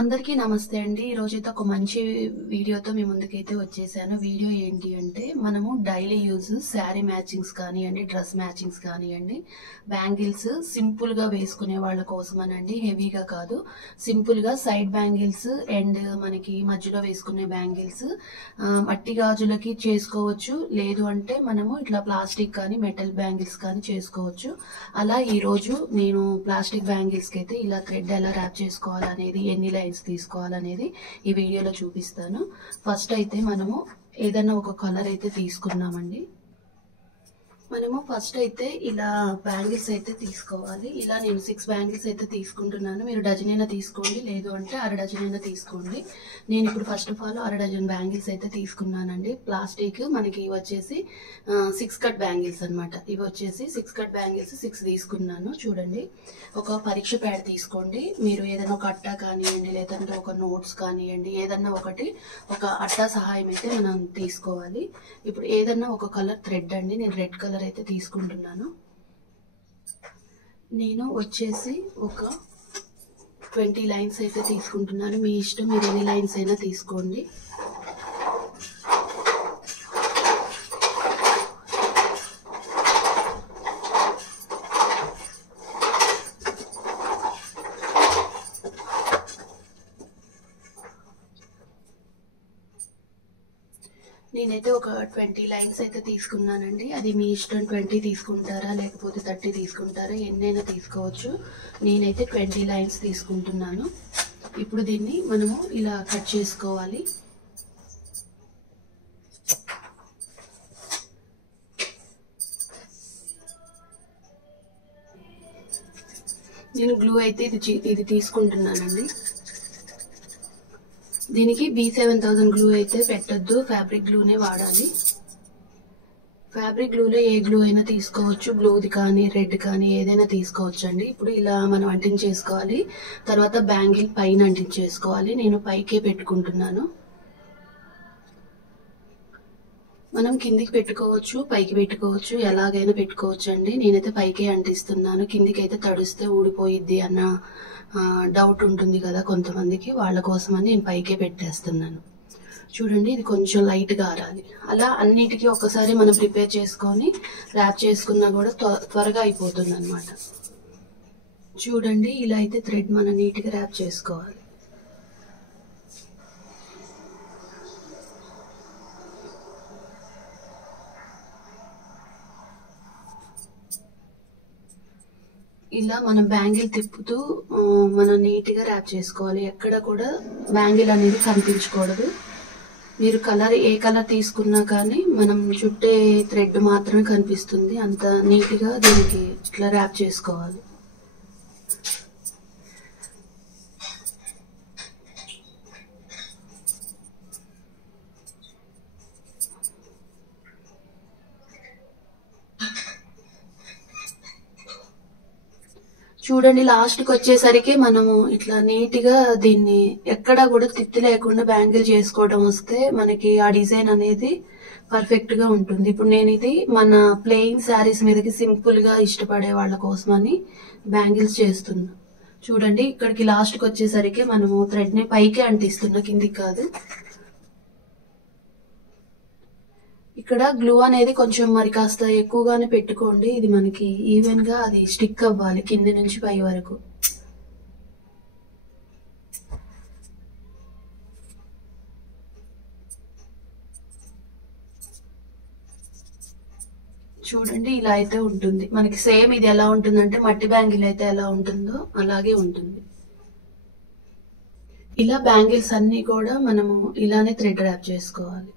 అందరికీ నమస్తే అండి. ఈ రోజైతే ఒక మంచి వీడియోతో మీ ముందుకైతే వచ్చేసాను. వీడియో ఏంటి అంటే మనము డైలీ యూజ్ శారీ మ్యాచింగ్స్ కానివ్వండి, డ్రెస్ మ్యాచింగ్స్ కానివ్వండి, బ్యాంగిల్స్ సింపుల్ గా వేసుకునే వాళ్ళ కోసమనండి, హెవీగా కాదు. సింపుల్ గా సైడ్ బ్యాంగిల్స్ అండ్ మనకి మధ్యలో వేసుకునే బ్యాంగిల్స్ మట్టి గాజులకి చేసుకోవచ్చు. లేదు అంటే మనము ఇట్లా ప్లాస్టిక్ కానీ మెటల్ బ్యాంగిల్స్ కానీ చేసుకోవచ్చు. అలా ఈ రోజు నేను ప్లాస్టిక్ బ్యాంగిల్స్ కి అయితే ఇలా థ్రెడ్ ఎలా ర్యాప్ చేసుకోవాలనేది, ఎన్ని లైన్స్ తీసుకోవాలనేది ఈ వీడియోలో చూపిస్తాను. ఫస్ట్ అయితే మనము ఏదైనా ఒక కలర్ అయితే తీసుకున్నామండి. మనము ఫస్ట్ అయితే ఇలా బ్యాంగిల్స్ అయితే తీసుకోవాలి. ఇలా నేను 6 బ్యాంగిల్స్ అయితే తీసుకుంటున్నాను. మీరు డజన్ అయినా తీసుకోండి, లేదు అంటే అర డజన్ అయినా తీసుకోండి. నేను ఇప్పుడు ఫస్ట్ ఆఫ్ ఆల్ అర డజన్ బ్యాంగిల్స్ అయితే తీసుకున్నానండి. ప్లాస్టిక్ మనకి వచ్చేసి 6 కట్ బ్యాంగిల్స్ అనమాట. ఇవి వచ్చేసి 6 కట్ బ్యాంగిల్స్ 6 తీసుకున్నాను. చూడండి, ఒక పరీక్ష ప్యాడ్ తీసుకోండి. మీరు ఏదైనా ఒక అట్టా కానివ్వండి, లేదంటే ఒక నోట్స్ కానివ్వండి, ఏదన్నా ఒకటి ఒక అట్టా సహాయం అయితే మనం తీసుకోవాలి. ఇప్పుడు ఏదన్నా ఒక కలర్ థ్రెడ్ అండి, నేను రెడ్ కలర్ అయితే తీసుకుంటున్నాను. నేను వచ్చేసి ఒక 20 లైన్స్ అయితే తీసుకుంటున్నాను. మీ ఇష్టం, మీరు ఎన్ని లైన్స్ అయినా తీసుకోండి. నేనైతే ఒక 20 లైన్స్ అయితే తీసుకున్నానండి. అది మీ ఇష్టం, 20 తీసుకుంటారా లేకపోతే 30 తీసుకుంటారా, ఎన్నైనా తీసుకోవచ్చు. నేనైతే 20 లైన్స్ తీసుకుంటున్నాను. ఇప్పుడు దీన్ని మనము ఇలా కట్ చేసుకోవాలి. నేను గ్లూ అయితే ఇది తీసుకుంటున్నానండి. దీనికి B7000 గ్లూ అయితే పెట్టద్దు, ఫ్యాబ్రిక్ గ్లూనే వాడాలి. ఫ్యాబ్రిక్ గ్లూలో ఏ గ్లూ అయినా తీసుకోవచ్చు, బ్లూది కానీ రెడ్ కానీ ఏదైనా తీసుకోవచ్చు అండి. ఇప్పుడు ఇలా మనం అంటించేసుకోవాలి. తర్వాత బ్యాంగిల్ పైన అంటించేసుకోవాలి. నేను పైకే పెట్టుకుంటున్నాను. మనం కిందికి పెట్టుకోవచ్చు, పైకి పెట్టుకోవచ్చు, ఎలాగైనా పెట్టుకోవచ్చు అండి. నేనైతే పైకే అంటిస్తున్నాను. కిందికి అయితే తడిస్తే ఊడిపోయిద్ది అన్న డౌట్ ఉంటుంది కదా కొంతమందికి, వాళ్ళ కోసమని నేను పైకే పెట్టేస్తున్నాను. చూడండి, ఇది కొంచెం లైట్గా ఆరాలి. అలా అన్నిటికీ ఒక్కసారి మనం ప్రిపేర్ చేసుకొని ర్యాప్ చేసుకున్నా కూడా త్వరగా అయిపోతుంది అనమాట. చూడండి, ఇలా అయితే థ్రెడ్ మనం నీట్గా ర్యాప్ చేసుకోవాలి. ఇలా మనం బ్యాంగిల్ తిప్పుతూ మనం నీట్గా ర్యాప్ చేసుకోవాలి. ఎక్కడ కూడా బ్యాంగిల్ అనేది కనిపించకూడదు. మీరు ఏ కలర్ తీసుకున్నా కానీ మనం చుట్టే థ్రెడ్ మాత్రమే కనిపిస్తుంది. అంత నీట్గా దీనికి ఇట్లా ర్యాప్ చేసుకోవాలి. చూడండి, లాస్ట్కి వచ్చేసరికి మనము ఇట్లా నీట్గా దీన్ని ఎక్కడా కూడా తిత్తి లేకుండా బ్యాంగిల్ చేసుకోవడం వస్తే మనకి ఆ డిజైన్ అనేది పర్ఫెక్ట్ గా ఉంటుంది. ఇప్పుడు నేను ఇది మన ప్లెయిన్ శారీస్ మీదకి సింపుల్ గా ఇష్టపడే వాళ్ళ కోసమని బ్యాంగిల్స్ చేస్తున్నా. చూడండి, ఇక్కడికి లాస్ట్కి వచ్చేసరికి మనము థ్రెడ్ ని పైకి అంటిస్తున్నా, కిందికి కాదు. ఇక్కడ గ్లూ అనేది కొంచెం మరి కాస్త ఎక్కువగానే పెట్టుకోండి. ఇది మనకి ఈవెన్ గా అది స్టిక్ అవ్వాలి కింది నుంచి పై వరకు. చూడండి, ఇలా అయితే ఉంటుంది మనకి. సేమ్ ఇది ఎలా ఉంటుందంటే మట్టి బ్యాంగిల్ అయితే ఎలా ఉంటుందో అలాగే ఉంటుంది. ఇలా బ్యాంగిల్స్ అన్ని కూడా మనము ఇలానే థ్రెడ్ ర్యాప్ చేసుకోవాలి.